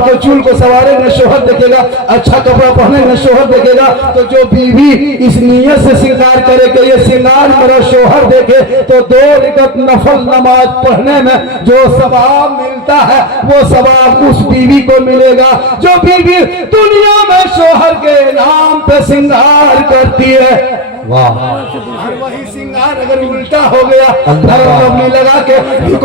को चूल को सवारे न शोहर देखेगा, अच्छा कपड़ा पहने न शोहर देखेगा। तो जो बीवी इस नियत से श्रृंगार करे कि ये श्रृंगार मेरा शोहर देखे, तो 2 रकात नफल नमाज पढ़ने में जो सवाब मिलता है वो सवाब उस बीवी को मिलेगा जो बीवी दुनिया में शोहर के नाम पे श्रृंगार करती है। वाह, और वही श्रृंगार अगर उल्टा हो गया, लवली लगा के,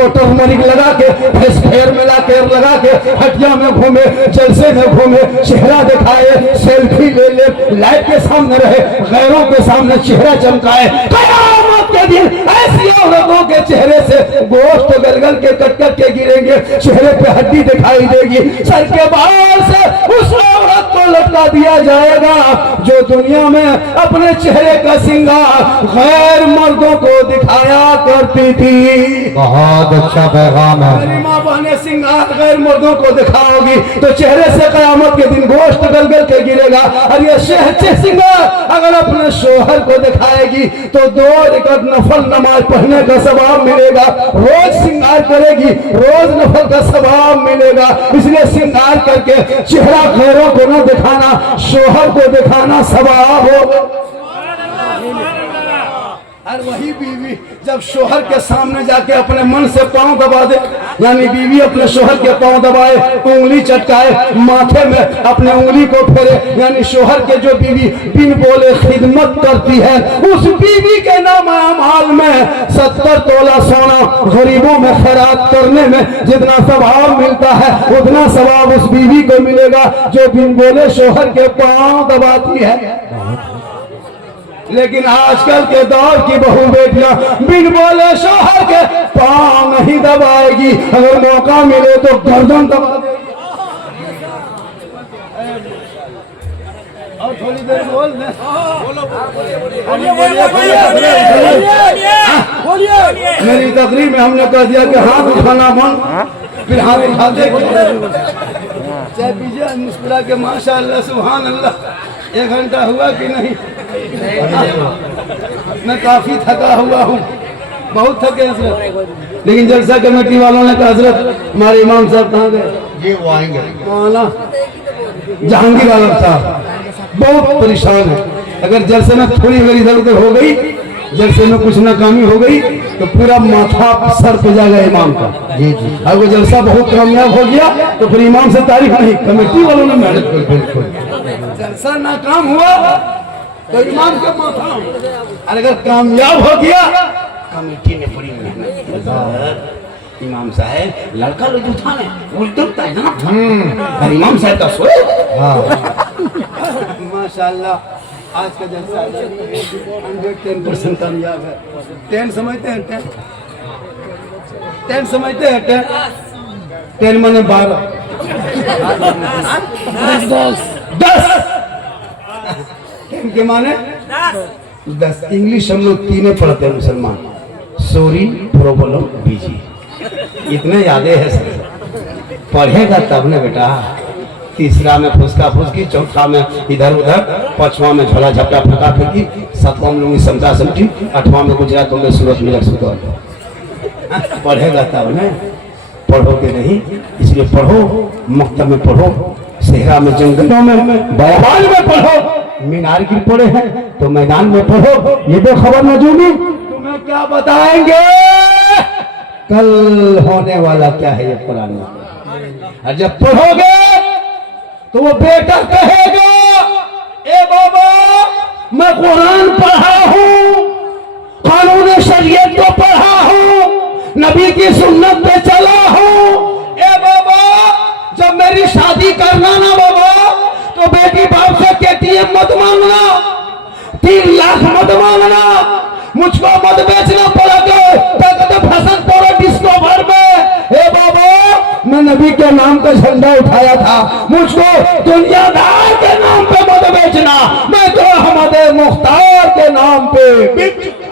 टर्मरिक लगा के, फेस फेयर में लगा के हटिया में घूमे, जलसे में घूमे, चेहरा दिखाए, सेल्फी ले ले, लाइट के सामने रहे, गैरों के सामने चेहरा चमकाए, कयामत के दिन ऐसी औरतों के चेहरे से गोश्त गलगल के कट के गिरेंगे, चेहरे पे हड्डी दिखाई देगी, सर के बाल से उस औरत को लटका दिया जाएगा जो दुनिया में अपने चेहरे का श्रृंगार गैर मर्दों को दिखाया करती थी। बहुत अच्छा पैगाम है। मेरी माँ बहने श्रृंगार गैर मर्दों को दिखाओगी तो चेहरे से कयामत के दिन गोश्त गलगल के गिरेगा। और ये श्रृंगार अगर अपने शोहर को दिखाएगी तो 2 रकात नफल नमाज पढ़ने का सवाब मिलेगा। रोज श्रृंगार करेगी, रोज नफल का सवाब मिलेगा। इसलिए श्रृंगार करके चेहरा गैरों को न दिखाना, शोहर को दिखाना सवाब होगा। और वही बीवी जब शोहर के सामने जाके अपने मन से पांव दबा दे, यानी बीवी अपने शोहर के पांव दबाए, उंगली चटकाए, माथे में अपने उंगली को फेरे, यानी शोहर के जो बीवी बिन बोले खिदमत करती है उस बीवी के नाम अमाल में 70 तोला सोना गरीबों में खैरात करने में जितना सवाब मिलता है उतना सवाब उस बीवी को मिलेगा जो बिन बोले शोहर के पांव दबाती है। लेकिन आजकल के दौर की बहू बेटियां बिन बोले शोहर के पांव नहीं दबाएगी, अगर मौका मिले तो गर्दन दबा देगी। और थोड़ी देर बोल दे, मेरी तकरीर में हमने कह दिया कि हाथ उठाना मन, फिर हाथ उठा दे, चाय पीजिए मुस्कुरा के माशाअल्लाह सुभान अल्लाह। 1 घंटा हुआ कि नहीं? मैं काफी थका हुआ हूँ, बहुत थके हजरत। लेकिन जलसा कमेटी वालों ने कहा हजरत हमारे इमाम साहब कहाँ गए? ये वो आएंगे मौलाना जहांगीर आलम साहब बहुत परेशान है। अगर जलसे में थोड़ी अगर इधर उधर हो गई, जलसे में कुछ नाकामी हो गई तो पूरा माथा सर पे जाएगा इमाम का। जी जी, अगर जलसा बहुत कामयाब हो गया तो फिर इमाम से तारीफ नहीं, कमेटी वालों ने मेहनत कर। बिल्कुल जलसा नाकाम हुआ तो इमाम का माथा, और अगर कामयाब हो गया कमेटी ने बड़ी मेहनत। इमाम साहब लड़का लोग उठाने उल्टा है ना, और इमाम साहब का सोए। माशाल्लाह आज का जलसा 110% कामयाब है। 10 समझते हैं? 10 समझते हैं? 10 माने 12, 10 के माने 10। इंग्लिश हम लोग 3 पढ़ते हैं मुसलमान, सॉरी प्रॉब्लम बीजी, इतने यादें है सर। पढ़ेगा तब ने बेटा। तीसरा में फुसका फुसकी, चौथा में इधर उधर, 5वां में झोला झपटा फटा फेंकी, 7वां में लूंगी समझा समझी, 8वां में गुजरातों में सूरत मिलक सुधर। पढ़ेगा तब ने, पढ़ोगे नहीं। इसलिए पढ़ो, मकतब में पढ़ो, सेहरा में, जंगलों में, बयाबान में पढ़ो। मीनारगिरी पढ़े हैं तो मैदान में पढ़ो। ये दो खबर नजूमी तुम्हें क्या बताएंगे कल होने वाला क्या है ये कुरान में। और जब पढ़ोगे तो वो बेटा कहेगा ए बाबा मैं कुरान पढ़ा हूँ, कानून शरीयत को पढ़ा हूँ, नबी की सुन्नत पे चला हूँ। ए बाबा जब मेरी शादी करना ना बाबा तो बेटी बाप से KTM मत मांगना, 3 लाख मत मांगना, मुझको मत बेचना पड़ा तो फैशन पड़ो डिस्को भर में। ए बाबा मैं नबी के नाम का झंडा उठाया था, मुझको दुनियादार के नाम पे मत बेचना, मैं तो हमारे मुख्तार के नाम पे बेच चुका।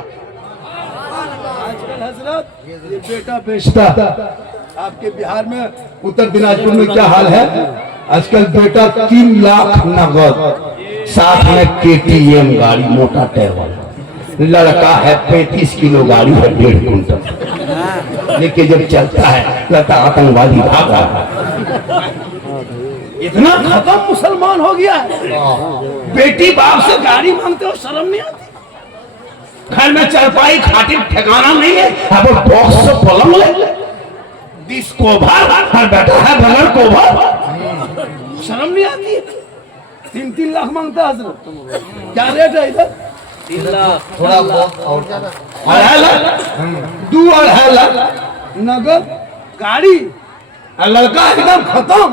आजकल हजरत ये बेटा बेचता। आपके बिहार में उत्तर दिनाजपुर में क्या हाल है? आजकल बेटा 3 लाख नगद, साथ में KTM गाड़ी, मोटा टायर वाला। लड़का है 35 किलो गाड़ी है, 1.5 कुंटल लेके जब चलता है लगता आतंकवादी भाग रहा है। इतना खत्म मुसलमान हो गया है। बेटी बाप से गाड़ी मांगते हो, शर्म नहीं आती? घर में चारपाई खाटी ठिकाना नहीं है, अब बॉक्स से पलंग ले, डिस्को भर और बैठा है बगल को भर, शर्म नहीं आती? 3-3 लाख मांगता है हजरत। क्या रेट है इधर? 3 लाख थोड़ा बहुत और 2.5 लाख 2.5 लाख नगद गाड़ी, और लड़का एकदम खत्म।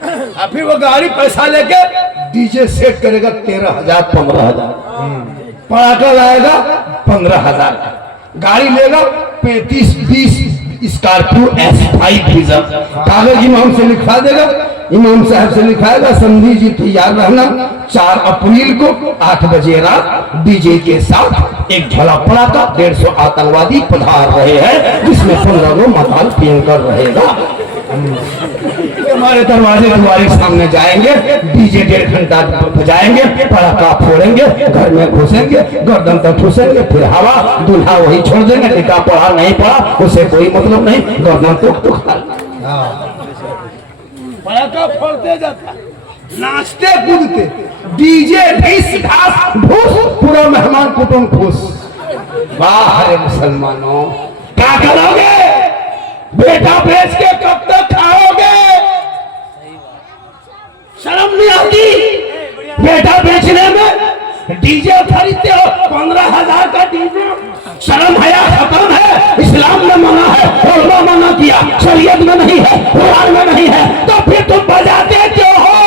और फिर वो गाड़ी पैसा लेके डीजे सेट करेगा 13,000 15,000, पटाखा लाएगा 15,000, गाड़ी लेगा 35-20 स्कॉर्पियो S5 रिजर्व, कागज इमाम से लिखवा देगा, इमाम साहब से लिखाएगा समधी जी तैयार रहना, 4 अप्रैल को 8 बजे रात डीजे के साथ एक झोला पड़ाका 150 आतंकवादी पधार रहे हैं, जिसमें 15 लोग मताल पियन कर रहेगा। हमारे दरवाजे तुम्हारे सामने जाएंगे, डीजे 1.5 घंटा बजाएंगे, पटाखा फोड़ेंगे, घर में घुसेंगे, गर्दन तक ठूसेंगे, फिर हवा, दूल्हा वही छोड़ देंगे, टिका पढ़ा नहीं पढ़ा उसे कोई मतलब नहीं, गर्दन तो खा, पटाखा फोड़ते जाता, नाचते कूदते, डीजे ढिस ढास भूस, पूरा मेहमान कुटुंब खुश। वाह रे मुसलमानों, क्या करोगे? बेटा बेच के कब तक खाओगे? शर्म नहीं आती? बेटा बेचने में डीजे खरीदते हो, 15,000 का डीजे, शर्म हया खत्म है। इस्लाम में मना है, उलमा मना किया, शरीयत में नहीं है, कुरान में नहीं है, तो फिर तुम बजाते क्यों हो?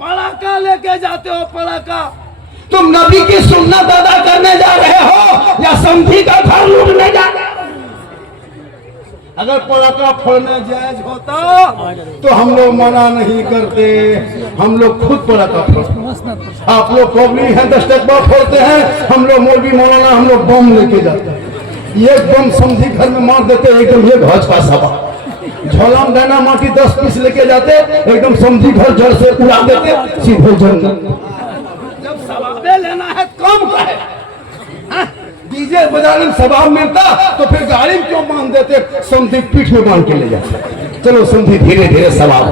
पटाखा लेके जाते हो, पटाखा। तुम नबी की सुन्नत अदा करने जा रहे हो या समधी का घर लूटने जा रहे हो? अगर पटाखा फोड़ना जायज होता तो हम लोग मना नहीं करते, हम लोग खुद पटाखा फोड़ते। आप लोग पब्लिक हैं 10 टकवा फोड़ते हैं, हम लोग मौलवी मौलाना हम लोग बम लेके जाते हैं, एक बम समझी घर में मार देते, एकदम ये घज का सवा, झोला में डायना माटी 10 पीस लेके जाते, एकदम समझी घर जड़ से उड़ा देते, सीधे जंगल। जब सवाबे लेना है कम का है, डीजे बजाने में सवाब मिलता तो फिर गाड़ी में क्यों बांध देते, समझी पीठ में बांध के ले जाते। चलो समझी धीरे धीरे सवाब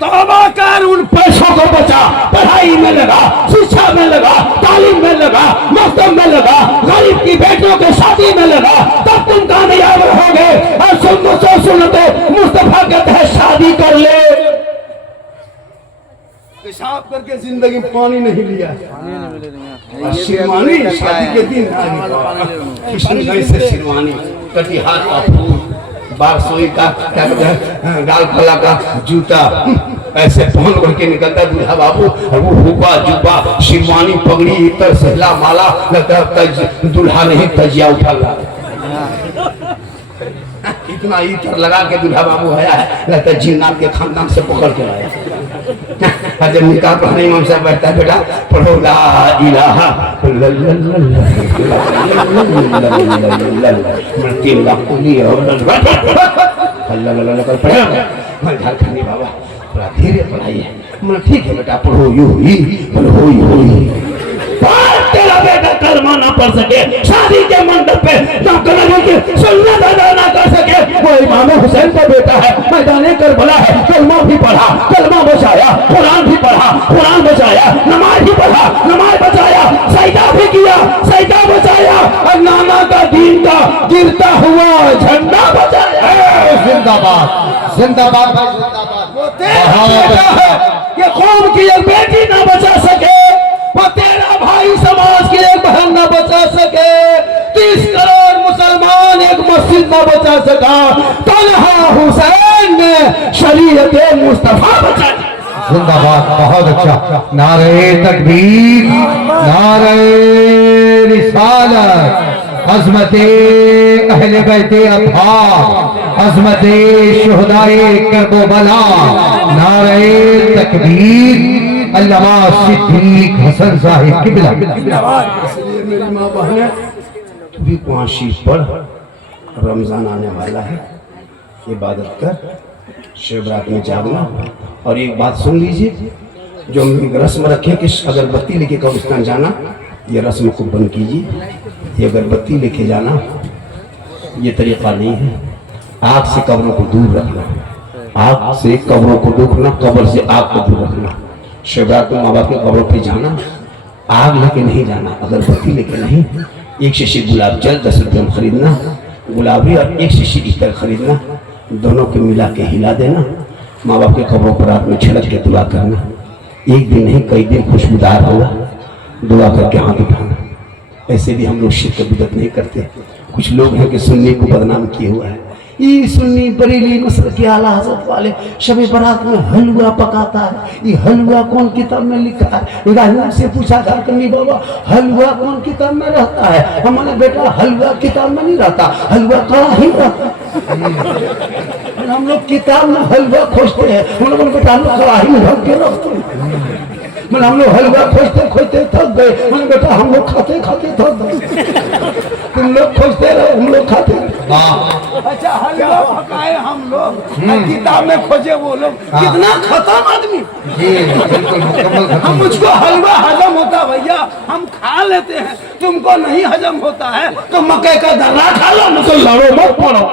तौबा कर, उन पैसों को बचा, पढ़ाई में लगा, शिक्षा में लगा, तालीम में लगा, मकतब में लगा, गरीब की बेटियों के शादी में लगा, तब तुम कामयाब रहोगे। और सुन्नते मुस्तफा के तहत शादी कर ले। पेशाब करके जिंदगी में पानी नहीं लिया, शिरवानी शादी के दिन किशनगंज से शिरवानी, कटिहार का फूल, बारसोई का गाल फला का जूता, ऐसे पहन करके निकलता दूल्हा बाबू, और वो हुआ जुब्बा, शिरवानी, पगड़ी, इतर, सहला, माला, लगता दूल्हा नहीं तजिया उठा ला, इतना इतर लगा के दूल्हा बाबू आया है, लगता जिन्नात के खानदान से पकड़ के आया। जब निकाह पढ़ने इमाम साहब बैठता है, बेटा पढ़ो ला इलाहा झारखंडी बाबा थोड़ा धीरे पढ़ाइए। ठीक है बेटा पढ़ो, यू ही पढ़ो, यू ही। तेरा बेटा कलमा ना पढ़ सके, शादी के मंडप पे सुन्नत अदा ना कर सके, वो इमाम हुसैन का बेटा है, मैदाने करबला है, कलमा भी पढ़ा, कलमा बचाया, कुरान भी पढ़ा, कुरान बचाया, नमाज भी पढ़ा, नमाज बचाया, सजदा भी किया, सजदा बचाया, और नाना का दीन का गिरता हुआ झंडा बचाया। जिंदाबाद जिंदाबाद भाई, जिंदाबाद। ये कौम की एक बेटी ना बचा सके, वो तेरा भाई समाज की एक बहन न बचा सके, 30 करोड़ मुसलमान एक मस्जिद न बचा सका, तलहा हुसैन ने शरीयत मुस्तफा बचा। जिंदाबाद, बहुत अच्छा। नारे तकबीर, नारे रिसालत, अज़मते अहले बैते अत्हार, अज़मते शुहदाए करबला, नारे तकबीर, अल्लामा सिद्दीक हसन साहिब किबला। इसलिए मेरी माँ बहने भी कुआशी पढ़, रमजान आने वाला है, इबादत कर, शिवरात में जागना। और एक बात सुन लीजिए, जो हम एक रस्म रखें कि अगरबत्ती लेके कब्रिस्तान जाना, ये रस्म को बंद कीजिए। ये अगरबत्ती लेके जाना ये तरीका नहीं है, आग से कब्रों को दूर रखना। आग से कब्रों को रोकना, कब्र से आग को दूर रखना। शिवरात में माँ बाप के कब्रों पे जाना, आग लेके नहीं जाना, अगरबत्ती लेके नहीं, एक शीशी गुलाब जल 10 रुपये में खरीदना, गुलाबी और एक शीशी इतर खरीदना, दोनों के मिला के हिला देना, माँ बाप के कब्रों पर रात में छिड़क के दुआ करना। एक दिन नहीं कई दिन खुशबूदार होगा, दुआ करके हाथ उठाना। ऐसे भी हम लोग शिरक की बिदअत नहीं करते। कुछ लोग हैं कि सुन्नी को बदनाम किए हुआ है, ये सुन्नी बरेली नस्ल के आला हजरत वाले शब बारात में हलवा पकाता है। ये हलवा कौन किताब में लिखा है? राहिब से पूछा झारखंडी बाबा, हलवा कौन किताब में रहता है? हमारा बेटा हलवा किताब में नहीं रहता, हलवा कढ़ाई रहता। हम लोग किताब में हलवा खोजते हैं, हम लोग बेटा हम लोग कढ़ाई में ढक के रखते हैं। मतलब हम लोग हलवा खोजते खोजते थक गए, मैंने बेटा हम लोग खाते खाते थक गए। तुम लोग खोजते रहो, हम लोग खाते। अच्छा हलवा पकाए हम लोग, किताब में खोजे वो लोग। कितना खत्म आदमी। हम मुझको हलवा हजम होता भैया, हम खा लेते हैं, तुमको नहीं हजम होता है तो मकई का दर्रा खा लो, मुझको लड़ो मत पड़ो।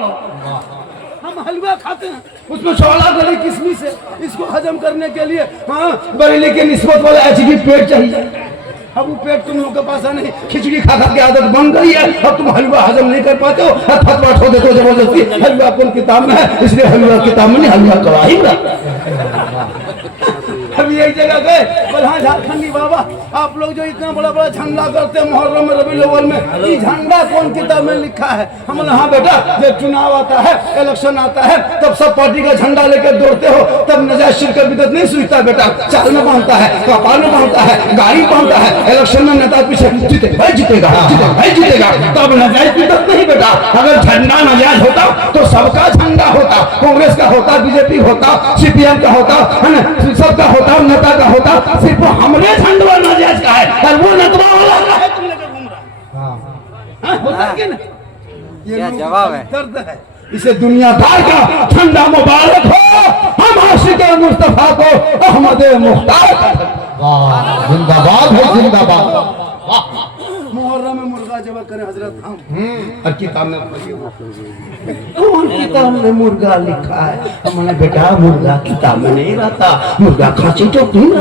हम हलवा खाते हैं, उसमें 16 गली किशमिश है, इसको हजम करने के लिए हाँ बरेली के निस्बत वाला एचडी पेट चाहिए। अब वो पेट तुम लोगों के पास है नहीं, खिचड़ी खा खा के आदत बन गई है, अब तुम हलवा हजम नहीं कर पाते हो, फतवा ठो देते हो जबरदस्ती। हलवा कौन किताब में है, इसलिए हलवा किताब में नहीं, हलवा कढ़ाई में। अभी एक जगह गए, बोले हाँ झारखंडी बाबा आप लोग जो इतना बड़ा बड़ा झंडा करते हैं मुहर्रम में रबी अव्वल में, ये झंडा कौन किताब में लिखा है? हम बोले हाँ बेटा जब चुनाव आता है, इलेक्शन आता है, तब सब पार्टी का झंडा लेकर दौड़ते हो, तब नजायज शिरक बिदअत नहीं सूझता बेटा। चाल में बांधता है, कपाल में बांधता है, गाड़ी बांधता है, इलेक्शन में नेता पीछे जीतेगा भाई जीतेगा, भाई जीतेगा, तब नजायज बिदअत नहीं बेटा। अगर झंडा नजायज होता तो सबका झंडा होता, कांग्रेस का होता, बीजेपी होता, सीपीएम का होता, है ना, सबका होता, नेता का होता, सिर्फ हमरे झंडा नाजायज का है और वो नेता वाला का है, तुम लेकर घूम रहा है। होता कि नहीं? ये जवाब है, दर्द है। इसे दुनियादार का झंडा मुबारक हो, हम आशिक मुस्तफा को अहमद मुख्तार का। जिंदाबाद है, जिंदाबाद। मुहर्रम में मुर्गा जब करे हजरत हम और किताब में कौन किताब में मुर्गा लिखा है? हमने बेटा मुर्गा किताब में नहीं रहता, मुर्गा खांची तो तुम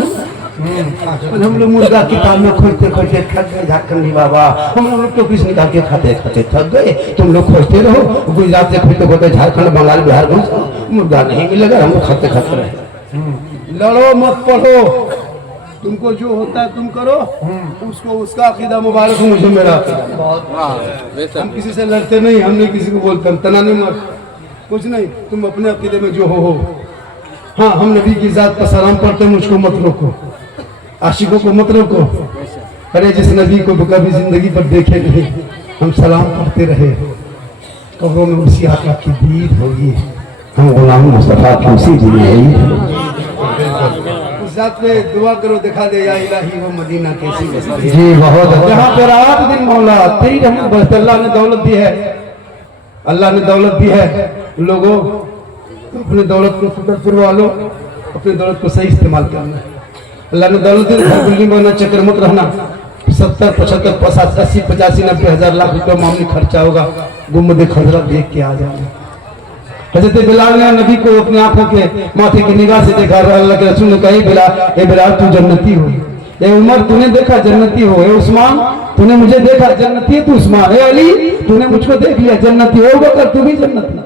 हम लोग मुर्गा किताब में खोजते खोजते थक गए झारखंडी बाबा। हम लोग तो किस निकाल के खाते खाते थक गए, तुम लोग खोजते रहो, गुजरात से खोजते खोजते झारखंड बंगाल बिहार घूम, मुर्गा नहीं मिलेगा, हम लोग खाते खाते रहे। लड़ो मत पढ़ो, तुमको जो होता है तुम करो, उसको उसका अकीदा मुबारक हो, मुझे मेरा अकीदा। हम किसी से लड़ते नहीं, हम नहीं किसी को बोलते, हम तना नहीं मत कुछ नहीं, तुम अपने अकीदे में जो हो। हाँ हम नबी की जात पर सलाम पढ़ते, मुझको मत रोको, आशिकों को मत रोको। अरे जिस नबी को कभी जिंदगी पर देखे नहीं, हम सलाम पढ़ते रहे, कब्रों में उसी आका की दीद होगी, हम गुलाम मुस्तफा की उसी दुनिया साथ में दुआ करो, दिखा दे या इलाही वो मदीना कैसी बसती है। जी बहुत। यहाँ पे रात दिन मौला तेरी रहमत बरसती। अल्लाह ने दौलत दी है, अल्लाह ने दौलत दी है लोगों, अपने दौलत को सुदर्शन वालों, अपनी दौलत को सही इस्तेमाल करना। अल्लाह ने दौलत दी, बिल्डिंग बनना, चक्कर मत रहना। 70, 75, 80, 85, 90 हजार लाख रुपया मामूली खर्चा होगा, गुम्बद खजरा देख के आ जाना। हजरत बिलाल ने नबी को अपने आंखों के माथे की निगाह से देखा, अल्लाह के रसूल ने कही बिलाल तू जन्नती हो, ए उमर तूने देखा जन्नती हो, ए उस्मान तूने मुझे देखा जन्नती है, तू उस्मान, ए अली तूने मुझको देख लिया जन्नती हो, बकर तू भी जन्नती।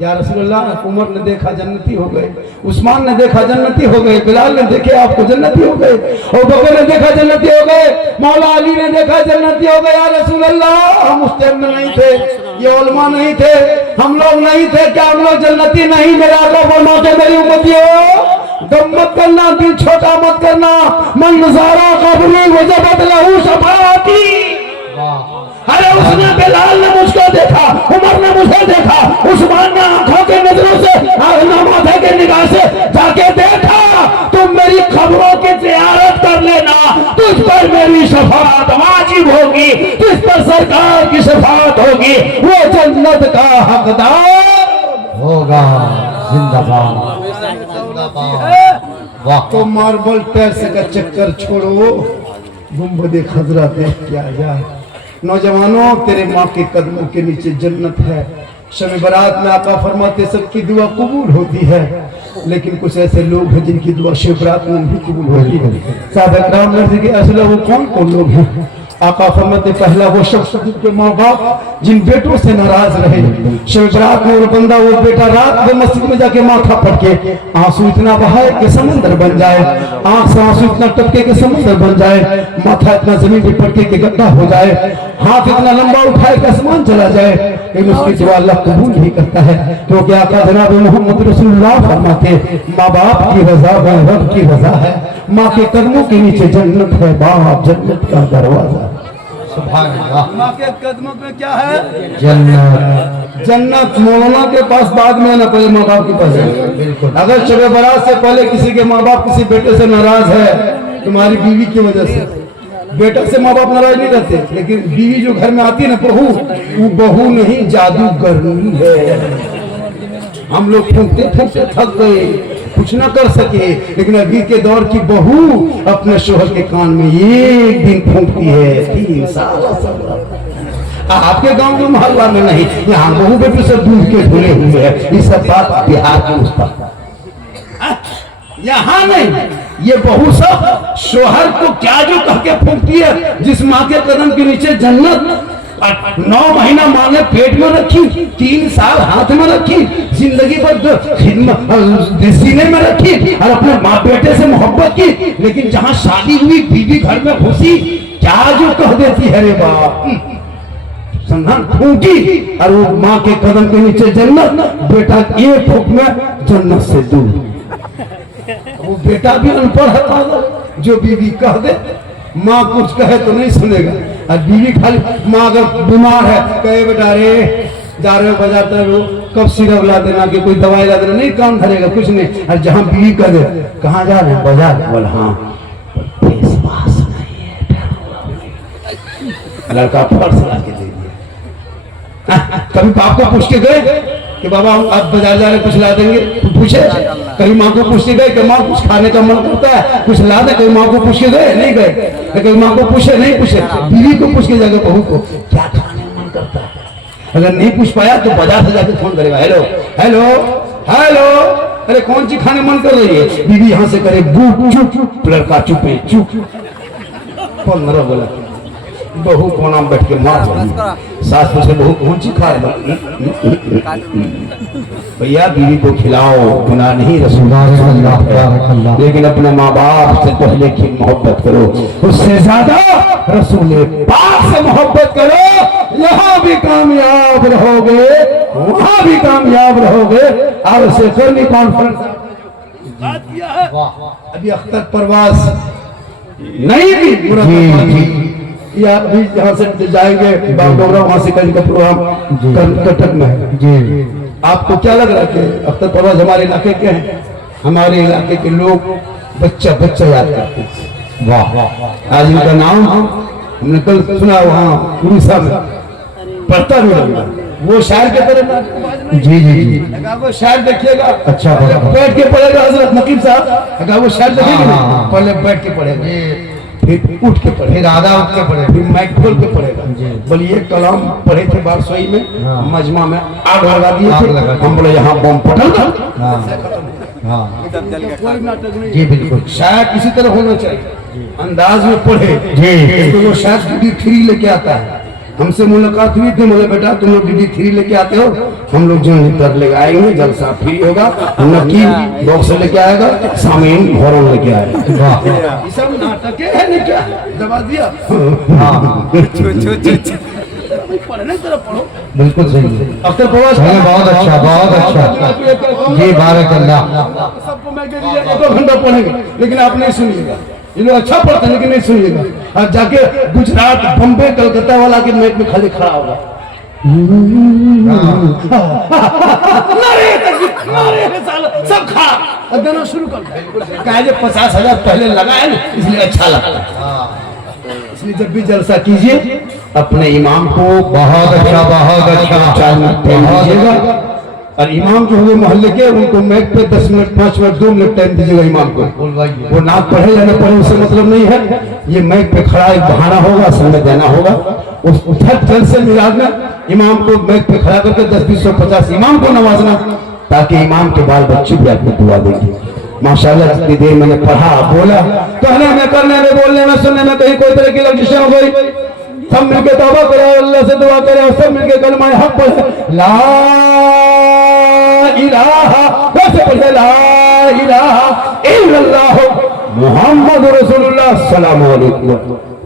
या रसूलुल्लाह उमर ने देखा जन्नती हो गए, उस्मान ने देखा जन्नती हो गए, बिलाल ने देखे आपको जन्नती हो गए, और बकर ने देखा जन्नती हो गए, मौला अली ने देखा जन्नती हो गए। या रसूलुल्लाह हम उस टाइम में नहीं थे, ये उलमा नहीं थे, हम लोग नहीं थे, क्या हम लोग जन्नती नहीं? मेरा आका फरमाते मेरी उम्मतियों दम मत करना, दिल छोटा मत करना, मन नजारा कबरी वजबत लहू शफाअती। अरे उसने बिलाल ने मुझको देखा, उमर ने मुझे देखा, उस्मान ने आंखों के नजरों से, माथे के निगाह से जाके देखा, तुम मेरी खबरों की ज़ियारत कर लेना, तुझ पर मेरी शफाअत वाजिब होगी, तुझ पर सरकार की शफाअत होगी, वो जन्नत का हकदार होगा। जिंदाबाद। वाह। तो मार्बल टैक्स का चक्कर छोड़ो, गुम्बद खजरा देख के आ जाए। नौजवानों तेरे माँ के कदमों के नीचे जन्नत है, शब बारात में आका फरमाते सबकी दुआ कबूल होती है, लेकिन कुछ ऐसे लोग हैं जिनकी दुआ शब बारात में भी कबूल होती है। साहब कराम ने जिक्र असला वो कौन कौन लोग हैं? आका फरमाते पहला वो शख्स जिनके माँ बाप जिन बेटों से नाराज रहे। शब बारात में वो बंदा वो बेटा रात को मस्जिद में जाके माथा पटके आंसू इतना बहाए कि समंदर बन जाए, आंख से आंसू इतना टपके के समंदर बन जाए, माथा इतना जमीन पे पटके के गड्ढा हो जाए, हाथ इतना लंबा उठाए कि आसमान चला जाए, लेकिन उसकी दुआ अल्लाह कबूल नहीं करता है। तो क्या आका जनाब मोहम्मद रसूलुल्लाह फरमाते माँ बाप की रजा रब की रजा है, माँ के कदमों के नीचे जन्नत है, बाप जन्नत का दरवाजा। सुभान अल्लाह। माँ के कदमों में क्या है? जन्नत। जन्नत। मौलाना के पास बाद में आना पहले माँ बाप के पास बिल्कुल। अगर शब बारात से पहले किसी के माँ बाप किसी बेटे से नाराज है, तुम्हारी बीवी की वजह से, बेटा से माँ बाप नाराज नहीं रहते, लेकिन बीवी जो घर में आती है ना बहू, वो बहू नहीं जादूगरनी है। हम लोग फूंकते फूंकते थक गए, कुछ ना कर सके, लेकिन अभी के दौर की बहू अपने शोहर के कान में एक दिन फूंकती है 3 साल। आपके गांव में मोहल्ला में नहीं, यहाँ बहू बेटे से दूध के धुले हुए हैं। ये सब बात बिहार के उस पर, यहाँ नहीं। ये बहू सब शोहर को क्या जो कह के फूंकती है, जिस माँ के कदम के नीचे जन्नत 9 महीना माँ ने पेट में रखी, 3 साल हाथ में रखी, जिंदगी भर सीने में रखी और अपने माँ बेटे से मोहब्बत की, लेकिन जहाँ शादी हुई बीवी घर में घुसी, क्या जो कह देती है रे बाप, संधान फूंकी और वो माँ के कदम के नीचे जन्नत, बेटा एक फूंक में जन्नत से दूर। वो बेटा भी अनपढ़ है पागल, जो बीवी कह दे, माँ कुछ कहे तो नहीं सुनेगा, और बीवी खाली, माँ अगर बीमार है कहे बेटा रे जा रहे हो बाजार हो, कब सिरप ला देना कि कोई दवाई ला देना, नहीं काम धरेगा कुछ नहीं। और जहाँ बीवी कह दे कहाँ जा रहे हैं बाजार, बोल हाँ विश्वास नहीं है, लड़का फर्श ला के दे दिया। कभी बाप को पूछ के गए कि बाबा हम आप बाजार जा रहे कुछ ला देंगे, पूछे? कहीं माँ को पूछ के गए कि माँ कुछ खाने का मन करता है कुछ ला दे, कहीं माँ को पूछ के गए? नहीं गए। कहीं माँ को पूछे? नहीं पूछे। बीवी को पूछ के जाके बहू को क्या खाने का मन करता है, अगर नहीं पूछ पाया तो बाजार से जाके फोन करेगा, हेलो हेलो हेलो, अरे कौन सी खाने मन कर रही है? बीवी यहाँ से करे बू चुप, लड़का चुपे चुप, 15 बोला। बहू को नाम बैठ के मार सास पूछे बहू कौन सी खा रहे, भैया बीवी को खिलाओ, गुनाह नहीं, रसूलुल्लाह, लेकिन अपने माँ बाप से पहले की मोहब्बत करो, उससे ज्यादा रसूल पाक से मोहब्बत करो, यहाँ भी कामयाब रहोगे वहाँ भी कामयाब रहोगे। और उसे करनी कॉन्फ्रेंस अभी अख्तर परवास नहीं भी या अभी यहाँ से जाएंगे बागडोगरा, वहां से कल का प्रोग्राम कर्नाटक में है जी। आपको क्या लग रहा है कि अख्तर परवाज हमारे इलाके के हैं? हमारे इलाके के लोग बच्चा बच्चा याद करते हैं। वाह, आज इनका नाम हमने कल सुना, वहाँ उड़ीसा में पढ़ता भी होगा, वो शायर के तरह जी जी जी, वो शायर देखिएगा, अच्छा बैठ के पढ़ेगा हजरत नकीब साहब, अगर वो शायर देखिएगा पहले बैठ के पढ़ेगा, फिर उठ के पढ़े, फिर आधा उठ के पढ़े, फिर माइक खोल के पढ़ेगा। बोलिए कलाम पढ़े थे बारसोई में, मजमा में आग लगा दिए थे, हम बोले यहाँ बम पटल था। जी बिल्कुल, शायद किसी तरह होना चाहिए, अंदाज में पढ़े जी, तो वो शायद DD3 लेके आता है। हमसे मुलाकात हुई थी, बोले बेटा तुम लोग DD3 लेके आते हो, हम लोग जो नितर लेके आएंगे, जलसा फ्री होगा, नकीब बॉक्स लेके आएगा, सामीन हॉर्न लेके आएगा। ये सब नाटक है नहीं क्या? दबा दिया। पढ़ने तरफ पढ़ो, बिल्कुल सही। अख्तर परवाज बहुत अच्छा, बहुत अच्छा जी, बारकल्लाह। सबको मैं कह दिया 2 घंटा पढ़ेंगे, लेकिन आप नहीं सुनिएगा। ये लोग अच्छा पढ़ते हैं लेकिन नहीं सुनिएगा, और जाके गुजरात बम्बे कलकत्ता वाला के मैच में खाली खड़ा होगा, सब खड़ा गाना शुरू कर, कहा 50,000 पहले लगा है ना इसलिए अच्छा लगता है। इसलिए जब भी जलसा कीजिए अपने इमाम को बहुत अच्छा, बहुत अच्छा टाइम दीजिएगा, और इमाम जो हुए मोहल्ले के उनको मैच पे 10 मिनट 5 मिनट 2 मिनट टाइम दीजिएगा इमाम को। वो ना पढ़े या ना पढ़े उससे मतलब नहीं है, ये मैक पे खड़ा एक बहाना होगा, समय देना होगा। उस जल्द से मिलाद में इमाम को मैक पे खड़ा करके 10, 20, 50 इमाम को नवाजना, ताकि इमाम के बाल बच्चे भी आपको दुआ देंगे। माशाल्लाह जितनी देर मैंने पढ़ा बोला, कहने में, करने में, बोलने में, सुनने में कहीं कोई तरह की लफ्ज़िश हो गई, सब मिलके तौबा करें, अल्लाह से दुआ करें और सब मिलके कलमा हक पढ़े, ला इलाहा, वैसे पढ़े ला इलाहा इल्लल्लाह मुहम्मद रसूलुल्लाह सल्लल्लाहु अलैहि वसल्लम।